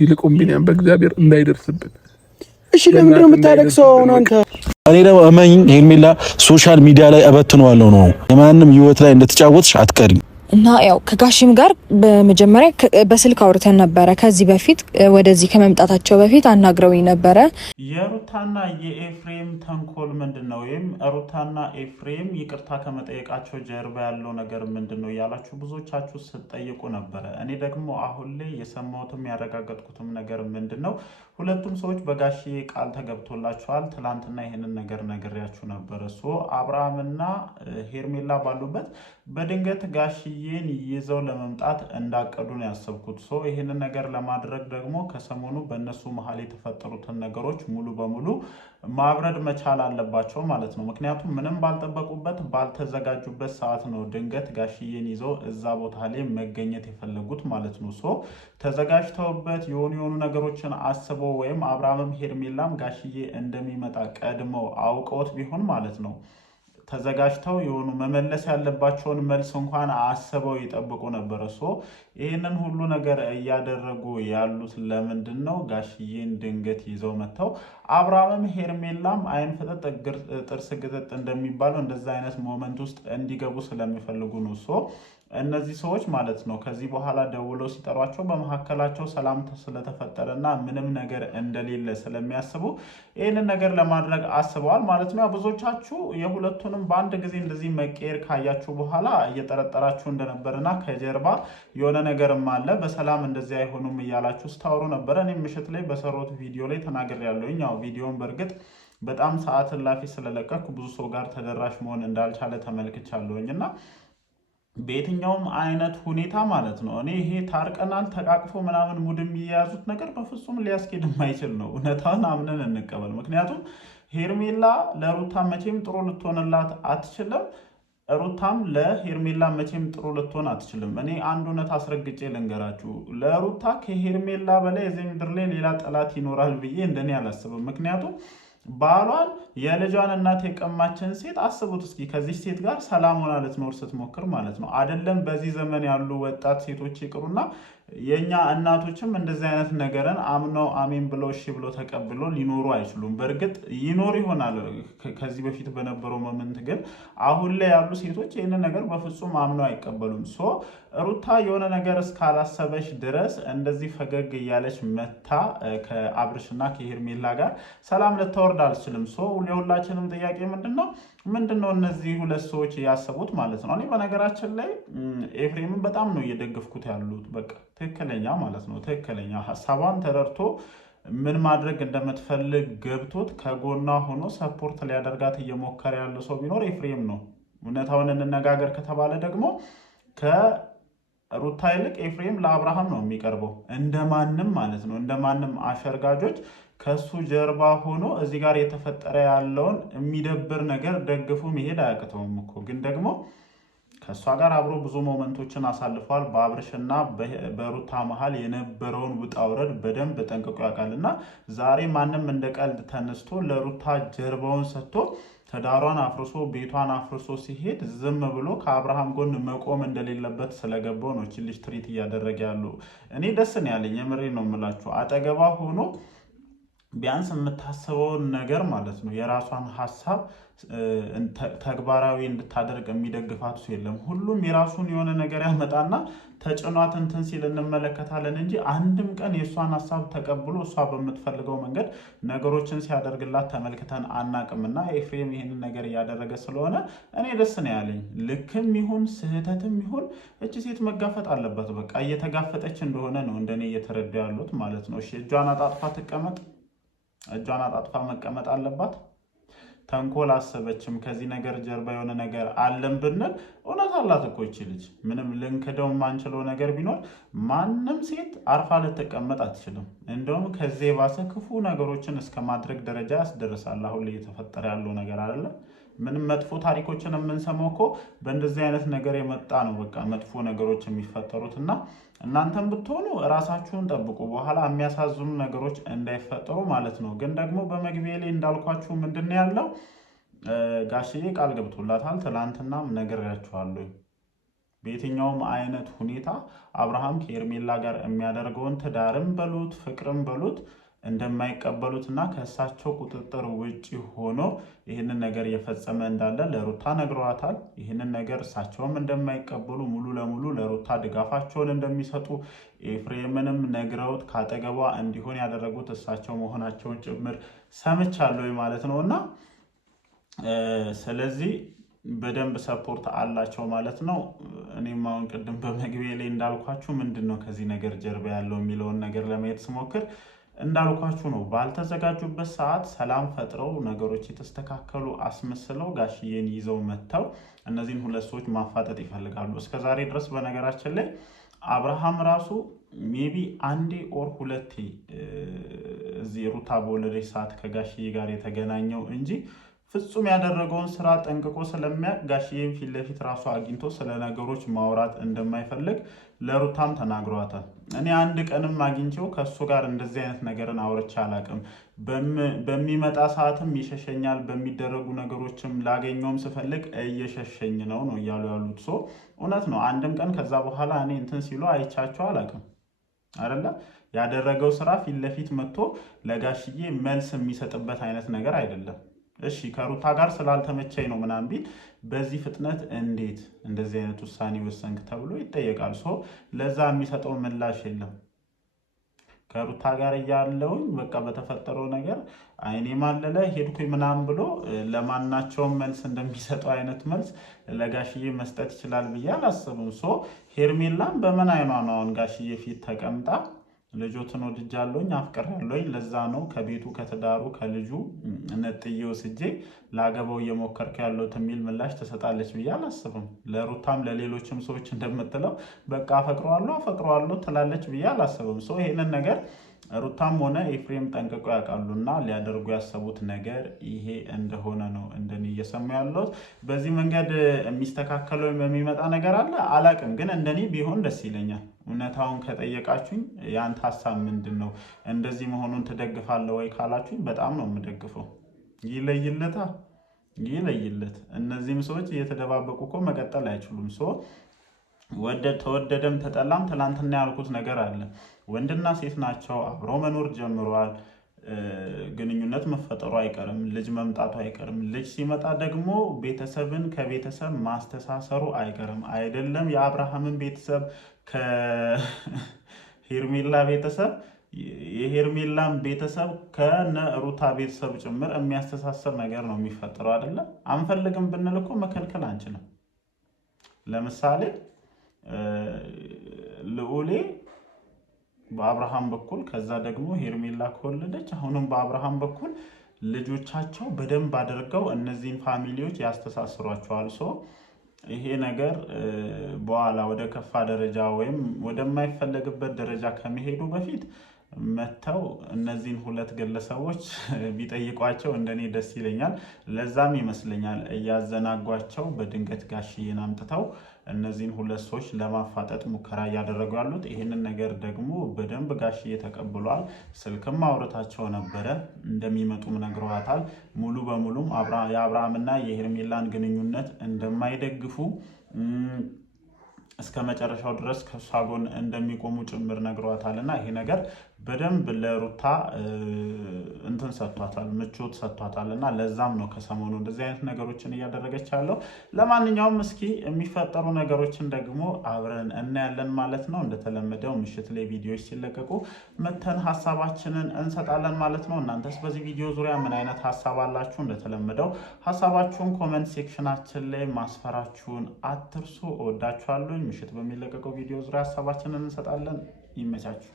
ይልቁም ቢኒያም በእግዚአብሔር እንዳይደርስብን። እሺ ለምንድን ነው የምታለቅሰው አሁን አንተ? እኔ ደግሞ እመኝ ሄርሜላ ሶሻል ሚዲያ ላይ እበትነዋለሁ ነው። የማንም ህይወት ላይ እንደተጫወትሽ አትቀሪም። እና ያው ከጋሽም ጋር በመጀመሪያ በስልክ አውርተን ነበረ። ከዚህ በፊት ወደዚህ ከመምጣታቸው በፊት አናግረውኝ ነበረ። የሩታና የኤፍሬም ተንኮል ምንድነው? ወይም ሩታና ኤፍሬም ይቅርታ ከመጠየቃቸው ጀርባ ያለው ነገር ምንድነው እያላችሁ ብዙዎቻችሁ ስትጠይቁ ነበረ። እኔ ደግሞ አሁን ላይ የሰማሁትም ያረጋገጥኩትም ነገር ምንድነው፣ ሁለቱም ሰዎች በጋሽዬ ቃል ተገብቶላቸዋል። ትላንትና ይሄንን ነገር ነግሬያችሁ ነበረ። አብርሃምና ሄርሜላ ባሉበት በድንገት ጋሽዬን ይዘው ለመምጣት እንዳቀዱ ነው ያሰብኩት። ይሄንን ነገር ለማድረግ ደግሞ ከሰሞኑ በእነሱ መሀል የተፈጠሩትን ነገሮች ሙሉ በሙሉ ማብረድ መቻል አለባቸው ማለት ነው። ምክንያቱም ምንም ባልጠበቁበት ባልተዘጋጁበት ሰዓት ነው ድንገት ጋሽዬን ይዘው እዛ ቦታ ላይ መገኘት የፈለጉት ማለት ነው። ተዘጋጅተውበት የሆኑ ነገሮችን አስበው ወይም አብርሃምም ሄርሜላም ጋሽዬ እንደሚመጣ ቀድመው አውቀውት ቢሆን ማለት ነው ተዘጋጅተው የሆኑ መመለስ ያለባቸውን መልስ እንኳን አስበው ይጠብቁ ነበር። ይህንን ሁሉ ነገር እያደረጉ ያሉት ለምንድን ነው? ጋሽዬን ድንገት ይዘው መጥተው አብርሃምም ሄርሜላም አይን ፍጥጥ ጥርስ ግጥጥ እንደሚባለው እንደዛ አይነት ሞመንት ውስጥ እንዲገቡ ስለሚፈልጉ ነው። እነዚህ ሰዎች ማለት ነው ከዚህ በኋላ ደውለው ሲጠሯቸው በመካከላቸው ሰላም ስለተፈጠረና ምንም ነገር እንደሌለ ስለሚያስቡ ይህንን ነገር ለማድረግ አስበዋል ማለት ነው። ብዙዎቻችሁ የሁለቱንም በአንድ ጊዜ እንደዚህ መቀየር ካያችሁ በኋላ እየጠረጠራችሁ እንደነበርና ከጀርባ የሆነ ነገርም አለ በሰላም እንደዚህ አይሆኑም እያላችሁ ስታወሩ ነበረ። እኔም ምሽት ላይ በሰሩት ቪዲዮ ላይ ተናግሬያለሁኝ። ያው ቪዲዮን በእርግጥ በጣም ሰዓት እላፊ ስለለቀኩ ብዙ ሰው ጋር ተደራሽ መሆን እንዳልቻለ ተመልክቻለሁኝ እና በየትኛውም አይነት ሁኔታ ማለት ነው እኔ ይሄ ታርቀናል ተቃቅፎ ምናምን ሙድ የሚያያዙት ነገር በፍጹም ሊያስኬድ የማይችል ነው። እውነታውን አምነን እንቀበል። ምክንያቱም ሄርሜላ ለሩታ መቼም ጥሩ ልትሆንላት አትችልም፣ ሩታም ለሄርሜላ መቼም ጥሩ ልትሆን አትችልም። እኔ አንድ እውነት አስረግጬ ልንገራችሁ፣ ለሩታ ከሄርሜላ በላይ የዚህ ምድር ላይ ሌላ ጠላት ይኖራል ብዬ እንደኔ አላስብም። ምክንያቱም ባሏን የልጇን እናት የቀማችን ሴት አስቡት እስኪ ከዚህ ሴት ጋር ሰላም ሆና ልትኖር ስትሞክር ማለት ነው። አይደለም በዚህ ዘመን ያሉ ወጣት ሴቶች ይቅሩና የኛ እናቶችም እንደዚህ አይነት ነገርን አምነው አሜን ብለው እሺ ብለው ተቀብለው ሊኖሩ አይችሉም። በእርግጥ ይኖር ይሆናል ከዚህ በፊት በነበረው ሞመንት፣ ግን አሁን ላይ ያሉ ሴቶች ይህንን ነገር በፍጹም አምነው አይቀበሉም። ሩታ የሆነ ነገር እስካላሰበች ድረስ እንደዚህ ፈገግ እያለች መታ ከአብርሽና ከሄርሜላ ጋር ሰላም ልታወርድ አልችልም። የሁላችንም ጥያቄ ምንድነው እነዚህ ሁለት ሰዎች ያሰቡት ማለት ነው። እኔ በነገራችን ላይ ኤፍሬምን በጣም ነው እየደገፍኩት ያሉት። በቃ ትክክለኛ ማለት ነው ትክክለኛ ሀሳቧን ተረድቶ ምን ማድረግ እንደምትፈልግ ገብቶት ከጎኗ ሆኖ ሰፖርት ሊያደርጋት እየሞከረ ያለው ሰው ቢኖር ኤፍሬም ነው። እውነታውን እንነጋገር ከተባለ ደግሞ ከሩታ ይልቅ ኤፍሬም ለአብርሃም ነው የሚቀርበው፣ እንደማንም ማለት ነው እንደማንም አሸርጋጆች ከሱ ጀርባ ሆኖ እዚህ ጋር የተፈጠረ ያለውን የሚደብር ነገር ደግፉ መሄድ አያቅተውም እኮ። ግን ደግሞ ከሷ ጋር አብሮ ብዙ ሞመንቶችን አሳልፏል። በአብርሽና በሩታ መሃል የነበረውን ውጣ ውረድ በደንብ ጠንቅቆ ያውቃልና ዛሬ ማንም እንደ ቀልድ ተነስቶ ለሩታ ጀርባውን ሰጥቶ ትዳሯን አፍርሶ ቤቷን አፍርሶ ሲሄድ ዝም ብሎ ከአብርሃም ጎን መቆም እንደሌለበት ስለገባው ነው እቺ ልጅ ትሪት እያደረገ ያለው። እኔ ደስ ነው ያለኝ፣ የምሬ ነው የምላችሁ። አጠገባ ሆኖ ቢያንስ የምታስበውን ነገር ማለት ነው የራሷን ሀሳብ ተግባራዊ እንድታደርግ የሚደግፋት ሰው የለም። ሁሉም የራሱን የሆነ ነገር ያመጣና ተጭኗት እንትን ሲል እንመለከታለን እንጂ አንድም ቀን የእሷን ሀሳብ ተቀብሎ እሷ በምትፈልገው መንገድ ነገሮችን ሲያደርግላት ተመልክተን አናቅምና ኤፍሬም ይህንን ነገር እያደረገ ስለሆነ እኔ ደስ ነው ያለኝ። ልክም ይሁን ስህተትም ይሁን እቺ ሴት መጋፈጥ አለበት። በቃ እየተጋፈጠች እንደሆነ ነው እንደኔ እየተረዱ ያሉት ማለት ነው። እሺ እጇን አጣጥፋ ትቀመጥ፣ እጇን አጣጥፋ መቀመጥ አለባት። ተንኮል አሰበችም ከዚህ ነገር ጀርባ የሆነ ነገር አለን ብንል እውነት አላት እኮ ይቺ ልጅ። ምንም ልንክደው የማንችለው ነገር ቢኖር ማንም ሴት አርፋ ልትቀመጥ አትችልም። እንደውም ከዚህ የባሰ ክፉ ነገሮችን እስከ ማድረግ ደረጃ ያስደርሳል አሁን ላይ እየተፈጠረ ያለው ነገር አይደለ። ምንም መጥፎ ታሪኮችን የምንሰማው እኮ በእንደዚህ አይነት ነገር የመጣ ነው። በቃ መጥፎ ነገሮች የሚፈጠሩትና እናንተም ብትሆኑ ራሳችሁን ጠብቁ፣ በኋላ የሚያሳዝኑ ነገሮች እንዳይፈጠሩ ማለት ነው። ግን ደግሞ በመግቢያ ላይ እንዳልኳችሁ ምንድነው ያለው ጋሽዬ ቃል ገብቶላታል። ትላንትናም ነግሬያችኋለሁ። በየትኛውም አይነት ሁኔታ አብርሃም ከሄርሜላ ጋር የሚያደርገውን ትዳርም በሉት ፍቅርም በሉት እንደማይቀበሉትና ከእሳቸው ቁጥጥር ውጪ ሆኖ ይህንን ነገር እየፈጸመ እንዳለ ለሩታ ነግረዋታል። ይህንን ነገር እሳቸውም እንደማይቀበሉ ሙሉ ለሙሉ ለሩታ ድጋፋቸውን እንደሚሰጡ ኤፍሬምንም ነግረውት ካጠገቧ እንዲሆን ያደረጉት እሳቸው መሆናቸውን ጭምር ሰምቻለሁ ማለት ነውና ስለዚህ በደንብ ሰፖርት አላቸው ማለት ነው። እኔም አሁን ቅድም በመግቢያ ላይ እንዳልኳችሁ ምንድነው ከዚህ ነገር ጀርባ ያለው የሚለውን ነገር ለማየት ስሞክር እንዳልኳችሁ ነው። ባልተዘጋጁበት ሰዓት ሰላም ፈጥረው ነገሮች የተስተካከሉ አስመስለው ጋሽዬን ይዘው መጥተው እነዚህን ሁለት ሰዎች ማፋጠጥ ይፈልጋሉ። እስከዛሬ ድረስ በነገራችን ላይ አብርሃም ራሱ ሜቢ አንዴ ኦር ሁለቴ እዚህ ሩታ በወለደች ሰዓት ከጋሽዬ ጋር የተገናኘው እንጂ ፍጹም ያደረገውን ስራ ጠንቅቆ ስለሚያውቅ ጋሽዬን ፊት ለፊት ራሱ አግኝቶ ስለ ነገሮች ማውራት እንደማይፈልግ ለሩታም ተናግሯታል። እኔ አንድ ቀንም አግኝቼው ከሱ ጋር እንደዚህ አይነት ነገርን አውርቼ አላውቅም፣ በሚመጣ ሰዓትም ይሸሸኛል፣ በሚደረጉ ነገሮችም ላገኘውም ስፈልግ እየሸሸኝ ነው እያሉ ያሉት ሰው እውነት ነው። አንድም ቀን ከዛ በኋላ እኔ እንትን ሲሉ አይቻቸው አላውቅም አይደለ? ያደረገው ስራ ፊት ለፊት መጥቶ ለጋሽዬ መልስ የሚሰጥበት አይነት ነገር አይደለም። እሺ ከሩታ ጋር ስላልተመቸኝ ነው ምናምን ቢል በዚህ ፍጥነት እንዴት እንደዚህ አይነት ውሳኔ ወሰንክ ተብሎ ይጠየቃል። ለዛ የሚሰጠው ምላሽ የለም። ከሩታ ጋር እያለውኝ በቃ በተፈጠረው ነገር አይኔ ማለለ ሄድኩኝ ምናምን ብሎ ለማናቸውም መልስ እንደሚሰጠው አይነት መልስ ለጋሽዬ መስጠት ይችላል ብዬ አላስብም። ሄርሜላም በምን አይኗ ነው አሁን ጋሽዬ ፊት ተቀምጣ ልጆትን ወድጃለሁኝ አፍቅሬያለሁኝ ለዛ ነው ከቤቱ ከትዳሩ ከልጁ ነጥዬ ወስጄ ላገባው እየሞከርኩ ያለሁት የሚል ምላሽ ትሰጣለች ብዬ አላስብም። ለሩታም ለሌሎችም ሰዎች እንደምትለው በቃ አፈቅረዋለሁ ትላለች ብዬ አላስብም። ይሄንን ነገር ሩታም ሆነ ኤፍሬም ጠንቅቆ ያውቃሉና ሊያደርጉ ያሰቡት ነገር ይሄ እንደሆነ ነው እንደኔ እየሰሙ ያለሁት። በዚህ መንገድ የሚስተካከለው የሚመጣ ነገር አለ አላቅም፣ ግን እንደኔ ቢሆን ደስ ይለኛል። እውነታውን ከጠየቃችሁኝ ያንተ ሀሳብ ምንድን ነው? እንደዚህ መሆኑን ትደግፋለህ ወይ ካላችሁኝ በጣም ነው የምደግፈው። ይለይለት። እነዚህም ሰዎች እየተደባበቁ እኮ መቀጠል አይችሉም። ተወደደም ተጠላም ትላንትና ያልኩት ነገር አለ። ወንድና ሴት ናቸው፣ አብረው መኖር ጀምረዋል። ግንኙነት መፈጠሩ አይቀርም፣ ልጅ መምጣቱ አይቀርም። ልጅ ሲመጣ ደግሞ ቤተሰብን ከቤተሰብ ማስተሳሰሩ አይቀርም። አይደለም የአብርሃምን ቤተሰብ ከሄርሜላ ቤተሰብ የሄርሜላን ቤተሰብ ከነ ሩታ ቤተሰብ ጭምር የሚያስተሳሰር ነገር ነው የሚፈጠረው። አይደለም አንፈልግም ብንል እኮ መከልከል አንችልም። ለምሳሌ ልዑሌ በአብርሃም በኩል ከዛ ደግሞ ሄርሜላ ከወለደች አሁንም በአብርሃም በኩል ልጆቻቸው በደንብ አድርገው እነዚህን ፋሚሊዎች ያስተሳስሯቸዋል። ይሄ ነገር በኋላ ወደ ከፋ ደረጃ ወይም ወደማይፈለግበት ደረጃ ከመሄዱ በፊት መተው እነዚህን ሁለት ግለሰቦች ቢጠይቋቸው እንደኔ ደስ ይለኛል። ለዛም ይመስለኛል እያዘናጓቸው በድንገት ጋሽዬን አምጥተው እነዚህን ሁለት ሰዎች ለማፋጠጥ ሙከራ እያደረጉ ያሉት። ይህንን ነገር ደግሞ በደንብ ጋሽዬ ተቀብሏል። ስልክም አውርታቸው ነበረ፣ እንደሚመጡም ነግረዋታል። ሙሉ በሙሉም የአብርሃምና የሄርሜላን ግንኙነት እንደማይደግፉ እስከ መጨረሻው ድረስ ከሷ ጎን እንደሚቆሙ ጭምር ነግረዋታልና ይሄ ነገር በደንብ ለሩታ እንትን ሰጥቷታል፣ ምቾት ሰጥቷታልና ለዛም ነው ከሰሞኑ እንደዚህ አይነት ነገሮችን እያደረገች ያለው። ለማንኛውም እስኪ የሚፈጠሩ ነገሮችን ደግሞ አብረን እናያለን ማለት ነው። እንደተለመደው ምሽት ላይ ቪዲዮዎች ሲለቀቁ መተን ሀሳባችንን እንሰጣለን ማለት ነው። እናንተስ በዚህ ቪዲዮ ዙሪያ ምን አይነት ሀሳብ አላችሁ? እንደተለመደው ሀሳባችሁን ኮሜንት ሴክሽናችን ላይ ማስፈራችሁን አትርሱ። እወዳችኋለሁ። ምሽት በሚለቀቀው ቪዲዮ ዙሪያ ሀሳባችንን እንሰጣለን። ይመቻችሁ።